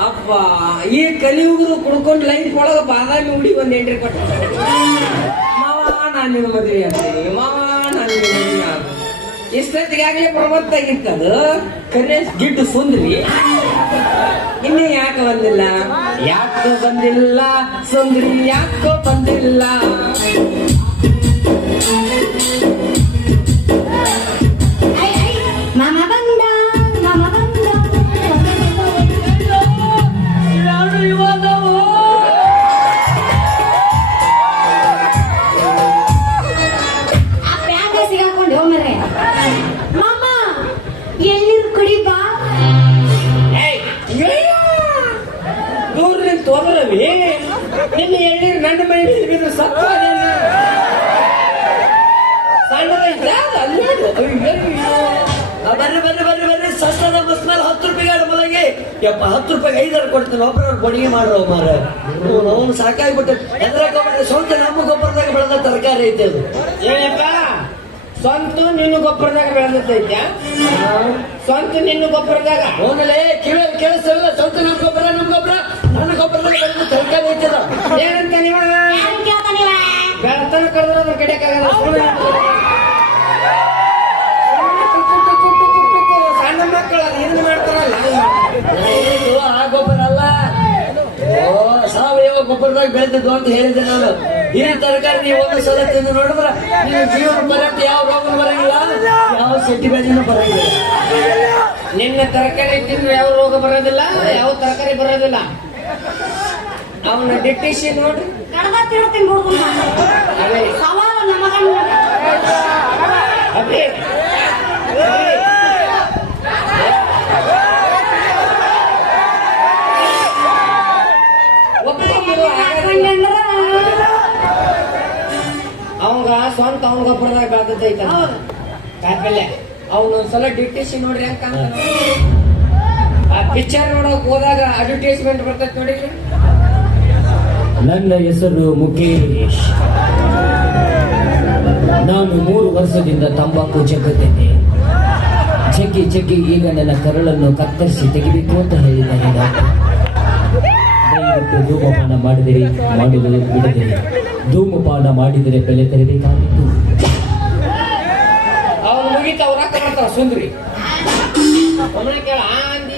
ಅಪ್ಪ ಈ ಕಲಿಯುಗರು ಕುಡ್ಕೊಂಡು ಲೈಫ್ ಒಳಗ ಬಾದಾಮಿ ಹುಡಿ ಒಂದ್ ಎಂಟ್ರಿ ಕೊಟ್ಟ ಮಾವ ನಾನು ನಿನ್ನ ಮದುವೆ ಆಗ್ತೀನಿ. ಮಾವ ನಾನು ನಿನ್ನ ಮದುವೆ ಆಗ ಇಷ್ಟೊತ್ತಿಗಾಗಲೇ ಪ್ರಮತ್ತಾಗಿತ್ತದು ಕರೆ ಗಿಡ್ಡು ಸುಂದ್ರಿ. ಇನ್ನೇ ಯಾಕೆ ಬಂದಿಲ್ಲ? ಯಾಕೋ ಬಂದಿಲ್ಲ ಸುಂದ್ರಿ ಯಾಕೋ ಬಂದಿಲ್ಲ? ಮಾಮ ಎಳ್ನೀರು ಕುಡಿ ಬಾ. ಅಯ್ಯಯ್ಯ! ದೂರದಿಂದ ತೋರವಿ ನಿನ್ನ ನನ್ನ ಮನೆ ಬಿದ್ದು ಸತ್ತ ಅಯ್ಯಯ್ಯೋ. ಆ, ಬರ್ರಿ ಬರ್ರಿ ಬರ್ರಿ ಬರ್ರಿ. ಮಸ್ಮೇಲೆ ಹತ್ತು ರೂಪಾಯಿ ಎರಡು ಯಪ್ಪ ಹತ್ತು ರೂಪಾಯಿ ಐದಾರು ಕೊಡ್ತೀನಿ. ಒಬ್ಬರವ್ರು ಕೊಡುಗೆ ಮಾಡ್ರೋ ಮಾರ ಅವನು ಸಾಕಾಗ್ಬಿಟ್ಟು. ಎದ್ರಾಗ ಗೊಬ್ಬರ ಸ್ವಂತ ನಮ್ಮ ಗೊಬ್ಬರದಾಗ ಬೆಳೆದ ತರಕಾರಿ ಐತೆ ಅದು. ಏನಪ್ಪ ಸ್ವಂತ ನಿನ್ನ ಗೊಬ್ಬರದಾಗ ಬೆಳೆದೈತ್ಯಾ ಸ್ವಂತ ನಿನ್ನ ಗೊಬ್ಬರದಾಗ? ಹೋಗಲೇ ಕಿವಿಯಲ್ಲಿ ಕೇಳಿಸಲ್ಲ ಸ್ವಂತ ನಮ್ಮ ಗೊಬ್ಬರ ನಮ್ಮ ಗೊಬ್ಬರ? ನನ್ನ ಗೊಬ್ಬರದಾಗ ಬೆಳೆದು ತರಕಾರಿ ಐತದ ಏನಂತ ನೀವ? ಬೆಳತನ ಕರೆದ್ರೆ ಅದ್ರ ಕಡೆಯಕ್ಕಾಗಲ್ಲ ಸಣ್ಣ ಮಕ್ಕಳು ಏನು ಮಾಡ್ತಾರಲ್ಲ? ಆ ಗೊಬ್ಬರ ಅಲ್ಲ ಓ ಸಾವಯವ ಗೊಬ್ಬರದಾಗ ಬೆಳೆದಿದ್ದು ಅಂತ ಹೇಳಿದೆ ನಾನು. ಈ ತರಕಾರಿ ನೀವು ಒಂದು ಸಲ ತಿಂದು ನೋಡಿದ್ರ ನಿಮ್ಮ ಜೀವನ ಪರ್ಯಂತ ಯಾವ ರೋಗ ಬರಂಗಿಲ್ಲ. ಯಾವ ಸೆಟ್ಟಿ ಬೇದಿನೂ ಬರಂಗಿಲ್ಲ. ನಿನ್ನ ತರಕಾರಿ ತಿಂದ್ರೆ ಯಾವ ರೋಗ ಬರೋದಿಲ್ಲ ಯಾವ ತರಕಾರಿ ಬರೋದಿಲ್ಲ. ಅವನ ಡಿಟ್ಟಿಸಿ ನೋಡ್ರಿ. ಅದೇ. ಸವಾಲು ಅವ್ನಿಗೆ ಅವನ ಗೊಬ್ಬರದಾಗ ಬೆಳೆದೈತ ಕಾಯಿಪಲ್ಲೆ ಅವನೊಂದ್ಸಲ ಡಿಟ್ಟಿಸಿ ನೋಡ್ರಿ ಅಂತ ಆ ಪಿಕ್ಚರ್ ನೋಡಕ್ ಹೋದಾಗ ಅಡ್ವರ್ಟೈಸ್ಮೆಂಟ್ ಬರ್ತೈತೆ ನೋಡಿ. ನನ್ನ ಹೆಸರು ಮುಖೇಶ್. ನಾನು ಮೂರು ವರ್ಷದಿಂದ ತಂಬಾಕು ಜಗ್ಗುತ್ತೇನೆ. ಜಗ್ಗಿ ಜಗ್ಗಿ ಈಗ ನನ್ನ ಕರಳನ್ನು ಕತ್ತರಿಸಿ ತೆಗಿಬೇಕು ಅಂತ ಹೇಳಿದ್ದಾರೆ ದಯವಿಟ್ಟು ಧೂಮಪಾನ ಮಾಡಿದಿರಿ ಮಾಡುವುದು ಬಿಡದಿರಿ ಧೂಮಪಾನ ಮಾಡಿದರೆ ಬೆಲೆ ತೆರಬೇಕಾಗಿತ್ತು ಅಕ್ಕ ಮಾಡ್ತಾರ ಸುಂದ್ರಿ. ಒಮ್ಮೆ ಕೇಳ ಆಂದಿ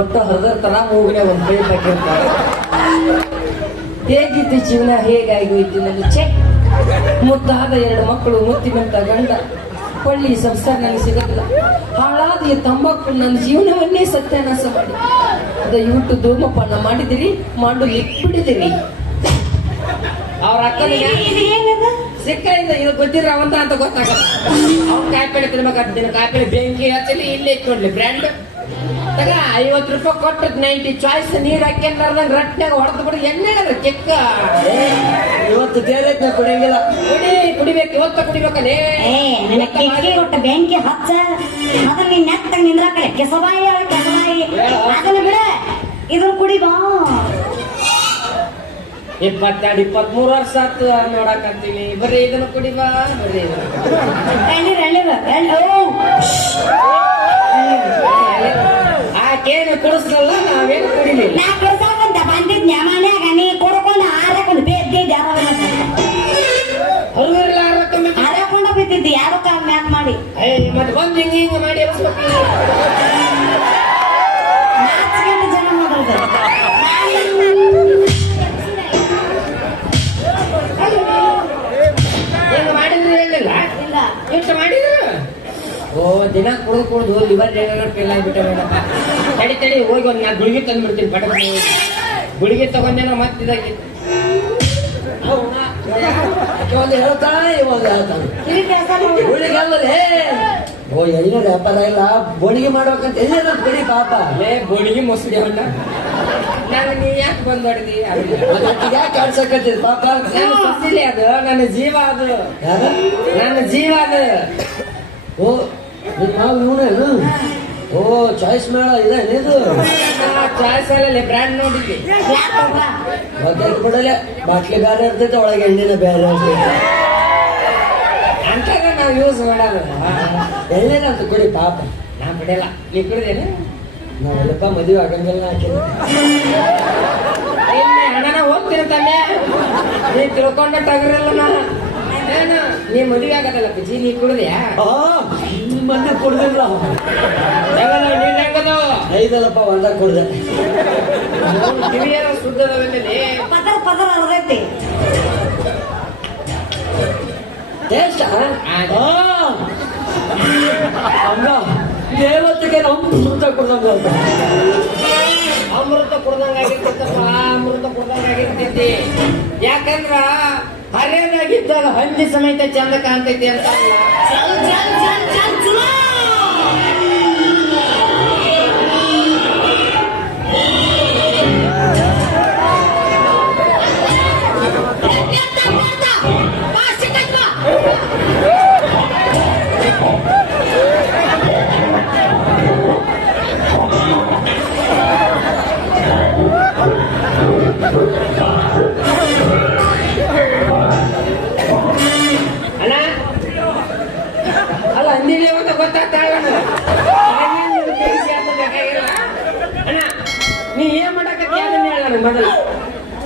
ಒಟ್ಟು ಹರಿದಿರ್ತಾರ ಮೂಗಿನ ಒಂದು ಪ್ಲೇಟ್ ಹಾಕಿರ್ತಾರೆ. ಹೇಗಿತ್ತು ಜೀವನ ಹೇಗಾಗೋಯ್ತು ನನ್ನ ಚೆ ಮುದ್ದಾದ ಎರಡು ಮಕ್ಕಳು, ಮುತ್ತಿನಂತ ಗಂಡ. ಕೊಳ್ಳಿ ಸಂಸಾರ ನನಗೆ ಸಿಗಲ್ಲ ಹಾಳಾದ ತಂಬಾಕು ನನ್ನ ಜೀವನವನ್ನೇ ಸತ್ಯಾನಾಶ ಮಾಡಿ. ದಯವಿಟ್ಟು ಧೂಮಪಾನ ಮಾಡಿದಿರಿ, ಮಾಡು ಬಿಡಿದಿರಿ ಅವ್ರ ಅಕ್ಕನಿಗೆ ಇದು ಏನದ ಸಿಕ್ಕ ಇಲ್ಲ ಇದು ಗೊತ್ತಿರ ಅವಂತ ಅಂತ ಗೊತ್ತಾಗಲ್ಲ. ಅವ್ನ ಕಾಯಿಪಲ್ಲೆ ತಿನ್ಬೇಕಾಗ್ತದೆ ಕಾಯಿಪಲ್ಲೆ ಬೆಂಕಿ ಹಚ್ಚಲಿ ಇಲ್ಲೇ ಇಟ್ಕೊಳ್ಳಿ ಬ್ರ್ಯಾಂಡ್ ತಗ ಐವತ್ತು ರೂಪಾಯಿ ಕೊಟ್ಟು ನೈಂಟಿ ಚಾಯ್ಸ್ ನೀರ್ ಹಾಕ್ಯಂದ್ರಂಗ್ ರಟ್ನಾಗ ಹೊಡೆದು ಬಿಡಿ. ಎಣ್ಣೆ ಕೆಕ್ಕ? ಇವತ್ತು ದೇವರತ್ನ ಕುಡಿಯಂಗಿಲ್ಲ. ಕುಡಿ ಕುಡಿಬೇಕು ಇವತ್ತ ಕುಡಿಬೇಕಲ್ಲೇ ಬೆಂಕಿ ಹಚ್ಚ. ಅದನ್ನ ನೀನ್ ನೆತ್ತ ನಿಂದ್ರಾಕಲೆ. ಕೆಸಬಾಯಿ ಕೆಸಬಾಯಿ ಅದನ್ನ ಬಿಡ. ಇದನ್ನ ಕುಡಿ ಬಾ. ಇಪ್ಪತ್ತೆರಡು ಇಪ್ಪತ್ಮೂರು ವರ್ಷ ಆತು ನೋಡಕತ್ತೀನಿ ಬರೀ ಇದನ್ನ ಬರೀ ಎಳ್ಳೀರು ಎಳ್ಳ ಓ ಆಕೇನು ಕುಡಿಸಲ್ಲ ನಾವೇನು ಕುಡಿಲಿಲ್ಲ ಓ ದಿನ ಕುಡಿದು ಕುಡಿದು ಲಿವರ್ ಫೇಲ್ ಆಗಿಬಿಟ್ಟೆ ಮೇಡಮ್ ತಡಿ ತಡಿ ಹೋಗಿ ಒಂದು ನಾ ಗುಳಿಗೆ ತಂದ್ಬಿಡ್ತೀನಿ ಬಡ ಗುಳಿಗೆ ತಗೊಂಡೇನೋ ಮತ್ತೆ ಇದಾಗಿ. ಒಂದು ಹುಳಿಗಲ್ಲೇ ಓ ವ್ಯಾಪಾರ ಇಲ್ಲ. ಬೋಣಿಗೆ ಮಾಡ್ಬೇಕಂತ ಎಲ್ಲ ಬಿಡಿ ಪಾಪ? ಏ ಬೋಣಿಗೆ ಮೊಸಡಿ ಅಣ್ಣ ನಾನು ನೀ ಯಾಕೆ ಬಂದ್ ಹೊಡೆದಿ? ಯಾಕೆ ಕಾಡ್ಸಕತ್ತೀರಿ ಪಾಪ? ಅದು ನನ್ನ ಜೀವ ಅದು. ನನ್ನ ಜೀವ ಅದು. ಓ ಮಾವು ಇವನೇನು ಓ ಚಾಯ್ಸ್ ಮೇಳ ಇದೆ ಇದು ಚಾಯ್ಸ್ ಅಲ್ಲಿ ಬ್ರ್ಯಾಂಡ್ ನೋಡಿದ್ವಿ? ಮತ್ತೆ ಬಿಡಲೆ? ಬಾಟ್ಲಿ ಬೇರೆ ಇರ್ತೈತೆ ಒಳಗೆ ಎಣ್ಣೆನ ಬೇರೆ ಇರ್ತೈತೆ. ಅಂತಾಗ ನಾವು ಯೂಸ್ ಮಾಡಲ್ಲ. ಎಣ್ಣೆನ ಅಂತ ಕೊಡಿ ಪಾಪ. ನಾನು ಬಿಡಲ್ಲ. ನೀ ಕುಡಿದೇನೆ? ನಾವೆಲ್ಲಪ್ಪ ಮದುವೆ ಆಗಂಗಿಲ್ಲ ಇಲ್ಲಿ ಅಣ್ಣನ ಹೋಗ್ತೀನಿ ತಾನೆ ನೀ ತಿಳ್ಕೊಂಡ ಟಗರಲ್ಲ ನಾನು ಏನು? ನೀ ಮದುವೆ ಆಗದಲ್ಲ ಪಿಜಿ ನೀ ಕುಡ್ದ್ಯಾ? ಆ ಕೊಡ್ದಿಲ್ಲ ಐದಲ್ಲಪ್ಪ ಒಂದ ಕೊಡ್ದೆ. ಕಿವಿಯರ ಸುದ್ದದವಲ್ಲಿ ಪದರ ಪದರ ಅರ್ಧೈತಿ ಟೇಸ್ಟ್ ಅಮ್ಮ ದೇವತೆಗೆ ಅಮೃತ ಕುಡ್ದಂಗ ಅಮೃತ ಕುಡ್ದಂಗಾಗಿರ್ತೈತಪ್ಪ ಅಮೃತ ಕುಡ್ದಂಗಾಗಿರ್ತೈತಿ. ಯಾಕಂದ್ರ ಹರಿಯದಾಗಿದ್ದಾಗ ಹಂದಿ ಸಮೇತ ಚಂದ ಕಾಣ್ತೈತಿ ಅಂತ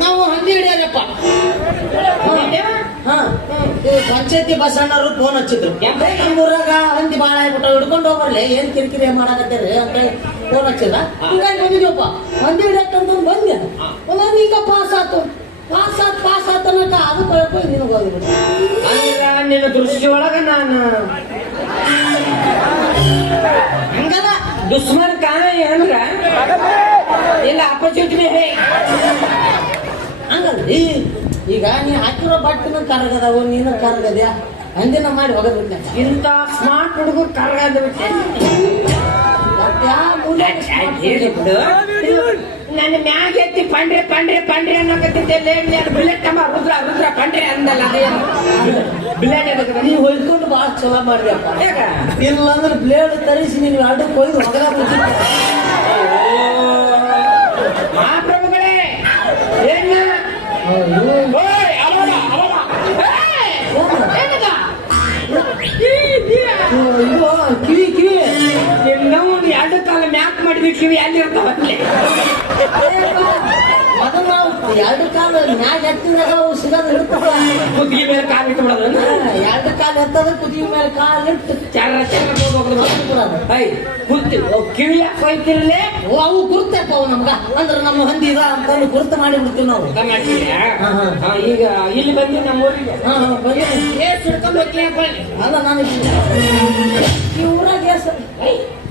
ನಾವು ಹಂದಿ ಹಿಡಿಯೋದಪ್ಪ ಹಾ. ಪಂಚಾಯತಿ ಬಸಣ್ಣರು ಫೋನ್ ಹಚ್ಚಿದ್ರು? ನಮ್ಮೂರಾಗ ಹಂದಿ ಬಾಳ ಆಗ್ಬಿಟ್ಟು ಹಿಡ್ಕೊಂಡು ಹೋಗ್ಬರ್ಲಿ. ಏನ್ ಕಿರಿಕಿರಿ ಮಾಡಕತ್ತೀರಿ? ಅಂತ ಫೋನ್ ಹಚ್ಚಿದ ಹಂಗಾಗಿ ಬಂದಿದ್ವಪ್ಪ. ಹಂದಿ ಹಿಡಿಯಕ್ಕಂತ ಬಂದೆ. ಒಂದೊಂದು ಈಗ ಪಾಸ್ ಆತು. ಪಾಸ್ ಆತ್ ಪಾಸ್ ಆತ ಅದು ಕಳ್ಕೊ ನಿನಗೆ ಹೋಗ್ಬಿಟ್ಟು ನಿನ್ನ ದೃಷ್ಟಿ ಒಳಗ ನಾನು. ಹಂಗಲ್ಲ ದುಶ್ಮನ್ ಕಾಣ ಅಂದ್ರ ಇಲ್ಲ ಅಪೋಸಿಟ್ ಮೇ ಹೇ. ಹಂಗಲ್ರಿ ಈಗ ನೀ ಹಾಕಿರೋ ಬಟ್ಟೆನ ಕರಗದವು ನೀನು ಕರಗದ್ಯಾ? ಅಂದಿನ ಮಾಡಿ ಹೋಗೋದ್ಬಿಟ್ಟೆ ಇಂಥ ಸ್ಮಾರ್ಟ್ ಹುಡುಗ ಕರಗದ ನನ್ನ ಮ್ಯಾಗ ಎತ್ತಿ ಪಂಡ್ರೆ ಪಂಡ್ರೆ ಪಂಡ್ರೆ ಅನ್ನಕತ್ತಿದ್ದೆ. ಬುಲೆಟ್ ಅಮ್ಮ ರುದ್ರ ರುದ್ರ ಪಂಡ್ರೆ ಅಂದಲ್ಲ. ಅದೇನು ಬುಲೆಟ್ ಎದಕ್ಕೆ ನೀ ಹೊಯ್ಕೊಂಡು ಭಾಳ ಚಲೋ ಮಾಡಿದ್ಯಪ್ಪ ಇಲ್ಲ ಇಲ್ಲಾಂದ್ರೆ ಬ್ಲೇಡ್ ತರಿಸಿ ನೀವು ಅಡ್ಡಕ್ಕೆ ಹೊಗಲ ಬಿಟ್ಟಿದ್ದೆ ಮಹಾಪ್ರಭುಗಳೇ ಏನ ಓಯ್, ಅಲೋಡ, ಅಲೋಡ. ಏಯ್! ಏನದ? ಈ, ನೀರ. ಇದು ಕಿವಿ ಕಿವಿ ನಾವು ಎರಡು ಕಾಲ ಮ್ಯಾಕ್ ಮಾಡಿದ್ವಿ ಕಿವಿ ಅಲ್ಲಿರ್ತಾವ ಅಲ್ಲಿ ಮೊದಲು ನಾವು ಎರಡು ಕಾಲ ಮ್ಯಾಗ ಎತ್ತಿದಾಗ ಅವು ಸಿಗೋದು ಇರ್ತವ ಕುತ್ತಿಗೆ ಮೇಲೆ ಕಾಲು ಇಟ್ಟು ಬಿಡೋದು ಎರಡು ಕಾಲ ಎತ್ತದ ಕುದಿಯ ಮೇಲೆ ಕಾಲು ಇಟ್ಟು ಚರ ಚರ ಹೋಗೋದು ಬಿಡೋದು. ಐ ಕುರ್ತಿ ಕಿವಿ ಯಾಕೆ ಹೋಯ್ತಿರಲೇ? ಓ, ಅವು ಗುರ್ತಪ್ಪ ಅವು ನಮ್ಗ. ಅಂದ್ರೆ ನಮ್ಮ ಹಂದಿ ಇದ ಗುರ್ತು ಮಾಡಿ ಬಿಡ್ತೀವಿ ನಾವು. ಈಗ ಇಲ್ಲಿ ಬಂದಿ ನಮ್ಮ ಊರಿಗೆ. ಅಲ್ಲ ನಾನು ಈ ಊರಾಗ ಎಸ್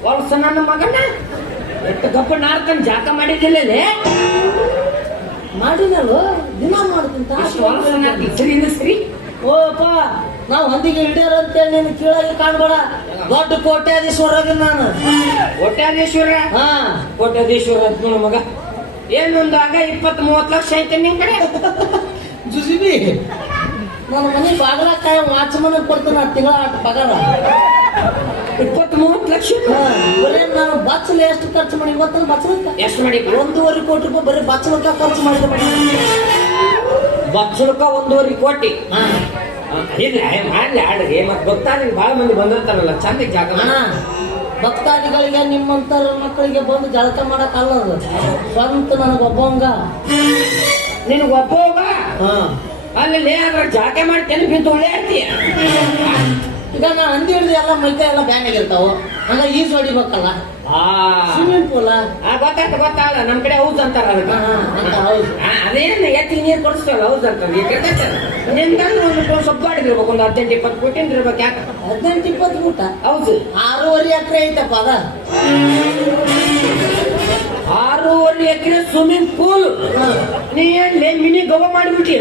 ವರ್ಷ ನನ್ನ ಮಗನ? ಎಷ್ಟು ಗಪ್ಪ ನಾಡ್ತಾನೆ ಜಾಕ ಮಾಡಿದ್ದಿಲ್ಲ ಮಾಡಿನಲ್ವ ದಿನ ಮಾಡ್ತೀನಿ ಅಷ್ಟು ವರ್ಷ ನಾವು ಹೊಂದಿಗೆ ಹಿಡಿಯೋರು ಅಂತೇಳಿ ನೀನು ಕೀಳಾಗಿ ಕಾಣ್ಬೇಡ. ದೊಡ್ಡ ಕೋಟ್ಯಾಧೀಶ್ವರ ಅದೀನಿ ನಾನು. ಕೋಟ್ಯಾಧೀಶ್ವರ? ಹಾ. ಕೋಟ್ಯಾಧೀಶ್ವರ ಅಂತ ನೋಡು ಮಗ. ಏನೊಂದು ಆಗ ಇಪ್ಪತ್ ಮೂವತ್ ಲಕ್ಷ ಐತೆ ನಿಮ್ ಕಡೆ? ಜುಜಿಬಿ ನನ್ನ ಮನೆ ಬಾಗಲ ಕಾಯ ವಾಚ್ಮನ್ ಕೊಡ್ತೀನಿ ತಿಂಗಳ ಪಗಾರ ಇಪ್ಪತ್ ಮೂವತ್ ಲಕ್ಷ? ಬರೀ ನಾನು ಬಚ್ಚಲ ಎಷ್ಟು ಖರ್ಚು ಮಾಡಿ ಗೊತ್ತಲ್ಲ ಬಚ್ಚಲಕ್ಕ ಎಷ್ಟು ಮಾಡಿ? ಒಂದೂವರೆ ಕೋಟಿ ರೂಪಾಯಿ ಬರೀ ಬಚ್ಚಲಕ್ಕ ಖರ್ಚು ಮಾಡಿದೆ. ಬಚ್ಚಲಕ್ಕ ಒಂದೂವರೆ ಕೋಟಿ? ಹಾ. ಆ, ಇಲ್ಲ ಮಾಡ್ಲಿ ಆಡ್ರಿ ಮತ್ ಗೊತ್ತಾಗ ಭಾಳ ಮಂದಿ ಬಂದಿರ್ತಾರಲ್ಲ ಚಂದ ಜಾಗ ಭಕ್ತಾದಿಗಳಿಗೆ ನಿಮ್ಮಂತ ಮಕ್ಕಳಿಗೆ ಬಂದು ಜಳಕ ಮಾಡಕ್ ಅಲ್ಲದು. ಸ್ವಂತ ನನಗೊಬ್ಬಂಗ ನಿನಗೊಬ್ಬ ಅಲ್ಲಿ ಅದ್ರ ಜಾಗ ಮಾಡ್ತೇನೆ ಬಿದ್ದು ಉಳಿಯಾಡ್ತೀಯ ಈಗ ನಾ ಅಂದಿ ಹಿಡಿದು ಎಲ್ಲ ಮೈಕೈ ಎಲ್ಲ ಬ್ಯಾನ್ ಆಗಿರ್ತಾವ. ಹಂಗ ಈಜ್ ಹೊಡಿಬೇಕಲ್ಲ ಆ ಸ್ವಿಮ್ಮಿಂಗ್ ಪೂಲ ಆ, ಗೊತ್ತಾಯ್ತು ಗೊತ್ತಾಗಲ್ಲ. ನಮ್ ಕಡೆ ಹೌಸ್ ಅಂತಾರ ಅದಕ್ಕೆ. ಅದೇನು ಎತ್ತಿ ನೀರು ಕೊಡಿಸ್ತೇವಲ್ಲ ಹೌಸ್ ಅಂತ. ನಿಂತಂದ್ರೆ ಒಂದು ಸ್ವಲ್ಪ ಗಾಡಿದಿರ್ಬೇಕು ಒಂದು ಹದಿನೆಂಟು ಇಪ್ಪತ್ತು ಕೋಟಿ ಇರ್ಬೇಕು ಯಾಕೆ? ಹದಿನೆಂಟು ಇಪ್ಪತ್ತು ಊಟ ಹೌದು. ಆರೂವರೆ ಎಕರೆ ಐತಪ್ಪ ಅದ. ಆರೂವರೆ ಎಕರೆ ಸ್ವಿಮ್ಮಿಂಗ್ ಪೂಲ್. ನೀ ಏನ್ ಮಿನಿ ಗವ ಮಾಡಿಬಿಟ್ಟಿ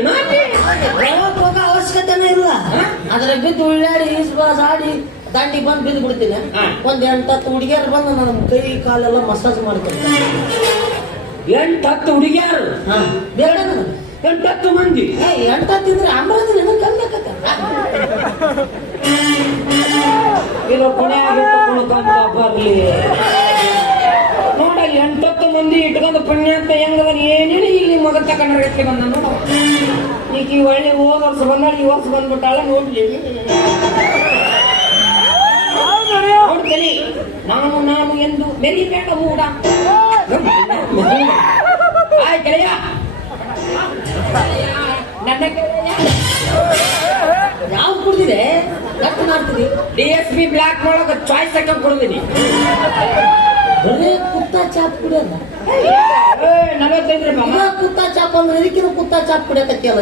ಅವಶ್ಯಕತೆನೇ ಇಲ್ಲ ಅದ್ರ ಬಿದ್ದು ಉಳ್ಳಾಡಿ ಈಸ್ ಬಾಸ್ ಆಡಿ ದಂಡಿಗೆ ಬಂದು ಬಿದ್ದು ಬಿಡ್ತೀನಿ. ಒಂದ್ ಎಂಟತ್ತು ಹುಡುಗಿಯರು ಬಂದು ನನ್ನ ಕೈ ಕಾಲೆಲ್ಲ ಮಸಾಜ್ ಮಾಡ್ತಾರೆ ಎಂಟು ಹತ್ತು ಹುಡುಗಿಯಾರು? ಬೇಡ ಎಂಟು ಹತ್ತು ಮಂದಿ? ಏ, ಹತ್ತು ಇದ್ರೆ ಅಮೃತ ನನಗೆ ಕಮ್ಮಿ ಆಕತ್ತೆ. ಇರೋ ಕೊನೆ ಕುಳ್ಕೊಂತ ಬರ್ಲಿ ನೋಡಲ್ಲಿ ಎಂಟತ್ತು ಮಂದಿ ಇಟ್ಕೊಂಡು ಪುಣ್ಯ ಅಂತ ಹೆಂಗದ ಏನೇನು ಇಲ್ಲಿ ಮಗ ತಕೊಂಡ್ರೆ ಬಂದ ನೋಡ. ಈಗ ಈ ಒಳ್ಳೆ ಹೋದ ವರ್ಷ ಬಂದಾಳ ಈ ವರ್ಷ ಬಂದ್ಬಿಟ್ಟಾಳ ನೋಡ್ಲಿ. ನೋಡ್ತೀನಿ ನಾನು ನಾನು ಎಂದು ಮೆರಿಬೇಡ ಮೂಡ ಆಯ್ ಗೆಳೆಯ. ನನ್ನ ಯಾವ ಕುಡ್ದಿದೆ? ಮಾಡ್ತೀನಿ ಡಿ ಎಸ್ ಪಿ ಬ್ಲಾಕ್ ಮಾಡೋಕೆ ಚಾಯ್ಸ್ ಹಾಕಿ ಕೊಡ್ತೀನಿ ಬರೇ ಕುತ್ತ ಚಾಪ್ ಕುಡಿಯೋದ ಕುತ್ತ ಚಾಪ್ ಅಂದ್ರೆ ಇದಕ್ಕಿನ ಕುತ್ತ ಚಾಪ್ ಕುಡಿಯಕತ್ತಿಯಲ್ಲ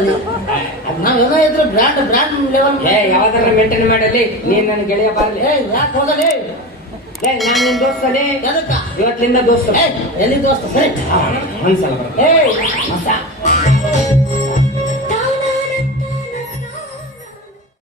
ಅದು ನಾವೇನೋ ಇದ್ರು ಬ್ರ್ಯಾಂಡ್ ಬ್ರ್ಯಾಂಡ್ ಲೆವೆಲ್ ಯಾವ್ದಾರ ಮೇಂಟೈನ್ ಮಾಡಲಿ. ನೀನ್ ನನ್ನ ಗೆಳೆಯ ಬರಲಿ ಯಾಕೆ ಹೋಗಲಿ ಏ ನಾನ್ ನಿನ್ ದೋಸ್ತನೇ ಎದಕ್ಕ? ಇವತ್ತಿಂದ ದೋಸ್ತ. ಎಲ್ಲಿ ದೋಸ್ತ? ಸರಿ. ಒಂದ್ಸಲ ಏ ಮಸ